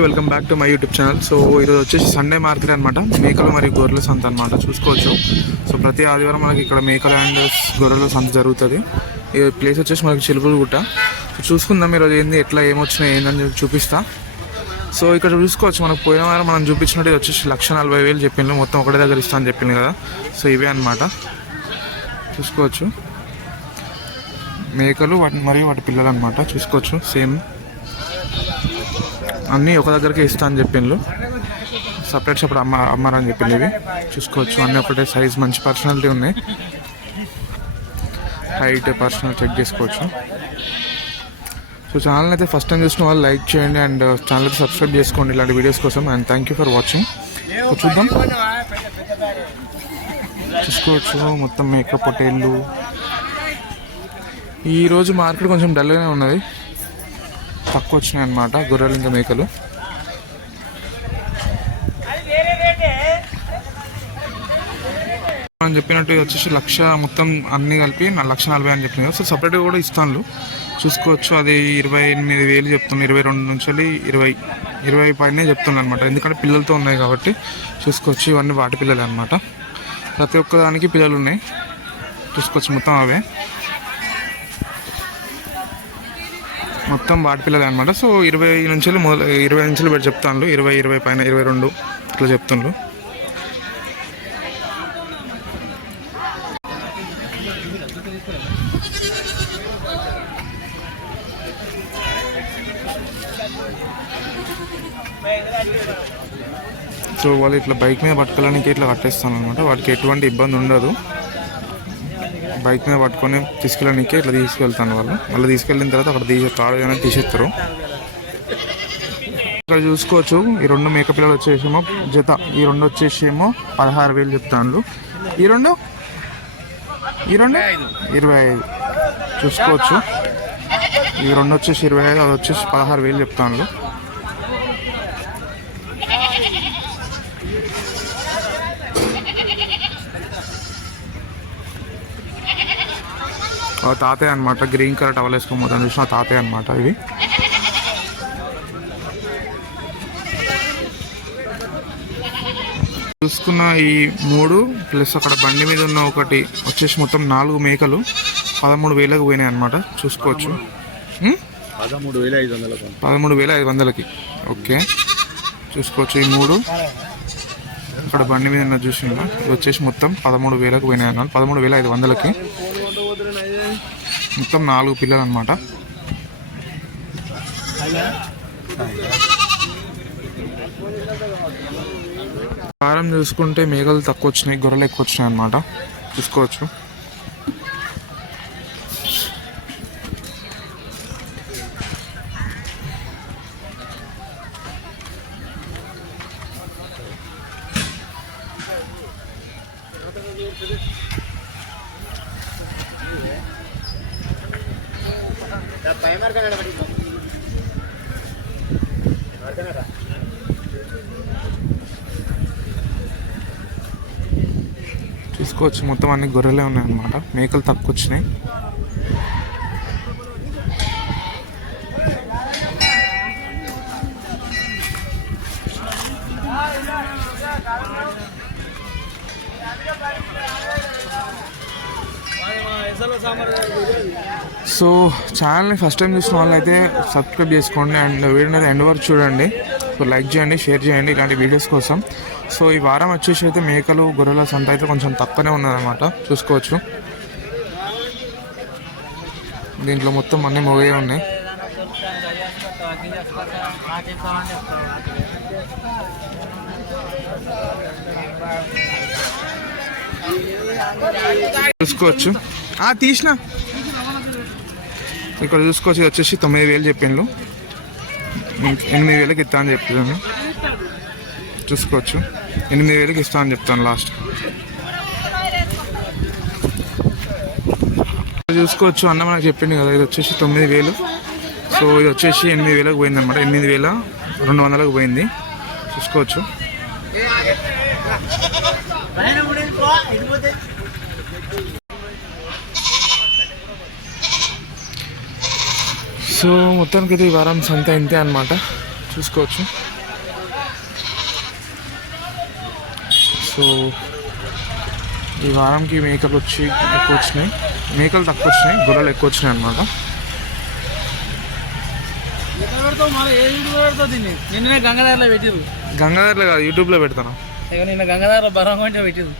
Welcome back to my YouTube channel. So ఈరోజు వచ్చేసి Sunday market అనమాట. మేకలు మరియు గొర్రెల సంత అనమాట, చూసుకోవచ్చు. సో ప్రతి ఆదివారం మనకి ఇక్కడ మేకలు అండ్ గొర్రెల సంత జరుగుతుంది. ఈ ప్లేస్ వచ్చేసి మనకి చిలుకలగుట్ట. సో చూసుకుందాం ఈరోజు ఏంది, ఎట్లా ఏమొచ్చినాయి ఏందని చూపిస్తా. సో ఇక్కడ చూసుకోవచ్చు, మనకు పోయిన వారం మనం చూపించినట్టు ఇది వచ్చేసి 1,40,000 చెప్పిండ్రు, మొత్తం ఒకటే దగ్గర ఇస్తా అని చెప్పింది కదా. సో ఇవే అనమాట, చూసుకోవచ్చు. మేకలు మరియు వాటి పిల్లలు అనమాట, చూసుకోవచ్చు. సేమ్ అన్నీ ఒక దగ్గరికి ఇస్తా అని చెప్పిండ్రు, సపరేట్ సపరేట్ అమ్మారని చెప్పింది. ఇవి చూసుకోవచ్చు, అన్నీ ఒకటే సైజ్, మంచి పర్సనాలిటీ ఉన్నాయి. హైట్ పర్సనల్ చెక్ చేసుకోవచ్చు. సో ఛానల్ అయితే ఫస్ట్ టైం చూసిన వాళ్ళు లైక్ చేయండి అండ్ ఛానల్కి సబ్స్క్రైబ్ చేసుకోండి ఇలాంటి వీడియోస్ కోసం. And thank you for watching. So చూద్దాం, చూసుకోవచ్చు. మొత్తం మేకప్ పొట్టేళ్ళు. ఈరోజు మార్కెట్ కొంచెం డల్గానే ఉన్నది, తక్కువ వచ్చినాయి అన్నమాట గొర్రెలు ఇంకా మేకలు. మనం చెప్పినట్టు వచ్చేసి 1,00,000 మొత్తం అన్నీ కలిపి 1,40,000 అని చెప్పింది. సో సపరేట్గా కూడా ఇస్తాను, చూసుకోవచ్చు. అది 28,000 చెప్తున్నాను, 22 నుంచి 20 పైనే చెప్తున్నాను అనమాట. ఎందుకంటే పిల్లలతో ఉన్నాయి కాబట్టి చూసుకోవచ్చు. ఇవన్నీ వాటి పిల్లలే అనమాట, ప్రతి ఒక్కదానికి పిల్లలు ఉన్నాయి, చూసుకోవచ్చు. మొత్తం అవే, మొత్తం వాటి పిల్లలే అనమాట. సో 20 నుంచి పెట్టి చెప్తాను, 20 పైన 22 ఇట్లా చెప్తుండ్రు. సో వాళ్ళు ఇట్లా బైక్ మీద పట్టుకోవడానికి ఇట్లా కట్టేస్తాను అనమాట. వాటికి ఎటువంటి ఇబ్బంది ఉండదు, బైక్ మీద పట్టుకొని తీసుకెళ్ళడానికి ఇట్లా తీసుకెళ్తాను. వాళ్ళు తీసుకెళ్ళిన తర్వాత అక్కడ తాడు తీసేస్తారు. ఇక్కడ చూసుకోవచ్చు, ఈ 2 మేక పిల్లలు వచ్చేసేమో జత, ఈ 2 వచ్చేసేమో 16,000 చెప్తాను. ఈ రెండు 25 చూసుకోవచ్చు. ఈ 2 వచ్చేసి 25, అది వచ్చేసి 16,000 చెప్తాను. తాతయ్య అనమాట, గ్రీన్ కలర్ టవల్ వేసుకోబోతాను చూసిన తాతయ్య అనమాట. ఇవి చూసుకున్న ఈ 3 ప్లస్ అక్కడ బండి మీద ఉన్న ఒకటి వచ్చేసి మొత్తం 4 మేకలు 13,000కి పోయినాయి అనమాట, చూసుకోవచ్చు. 13,500కి ఓకే, చూసుకోవచ్చు. ఈ 3 అక్కడ బండి మీద ఉన్న చూసిన ఇది వచ్చేసి మొత్తం 13,000కి పోయినాయి అన్నమాట, 13,500కి. మొత్తం 4 పిల్లలు అనమాట. వారం చూసుకుంటే మేకలు తక్కువ వచ్చినాయి, గొర్రెలు ఎక్కువ వచ్చినాయి అనమాట, చూసుకోవచ్చు. చూసుకోవచ్చు, మొత్తం అన్ని గొర్రెలే ఉన్నాయన్నమాట, మేకలు తక్కువ వచ్చినాయి. సో ఛానల్ని ఫస్ట్ టైం చూసిన వాళ్ళు అయితే సబ్స్క్రైబ్ చేసుకోండి అండ్ వీడియోని అయితే ఎండ్ వరకు చూడండి. సో లైక్ చేయండి, షేర్ చేయండి ఇలాంటి వీడియోస్ కోసం. సో ఈ వారం వచ్చేసి అయితే మేకలు గొర్రెల సంత అయితే కొంచెం తక్కువనే ఉన్నదన్నమాట, చూసుకోవచ్చు. దీంట్లో మొత్తం అన్నీ మొగే ఉన్నాయి. చూసుకోవచ్చు, తీసిన ఇక్కడ చూసుకోవచ్చు. ఇది వచ్చేసి 9,000 చెప్పిండ్రు, 8,000కి ఇస్తా అని చెప్తాను, చూసుకోవచ్చు. 8,000కి ఇస్తా అని చెప్తాను లాస్ట్. చూసుకోవచ్చు, అన్న మనకు చెప్పింది కదా, ఇది వచ్చేసి 9,000. సో ఇది వచ్చేసి 8,000కి పోయింది అనమాట, 8,200కి పోయింది, చూసుకోవచ్చు. సో మొత్తానికి అయితే ఈ వారం సంత ఇంతే అనమాట, చూసుకోవచ్చు. సో ఈ వారంకి మేకలు వచ్చి ఎక్కువ వచ్చినాయి, మేకలు తక్కువ వచ్చినాయి, గొర్రెలు ఎక్కువ వచ్చినాయి అనమాట. నిన్న గంగాధరలో పెట్టిరు, గంగాధరలో కాదు యూట్యూబ్లో పెడతాను. నిన్న గంగాధరలో బరం కొంచెం పెట్టిరు.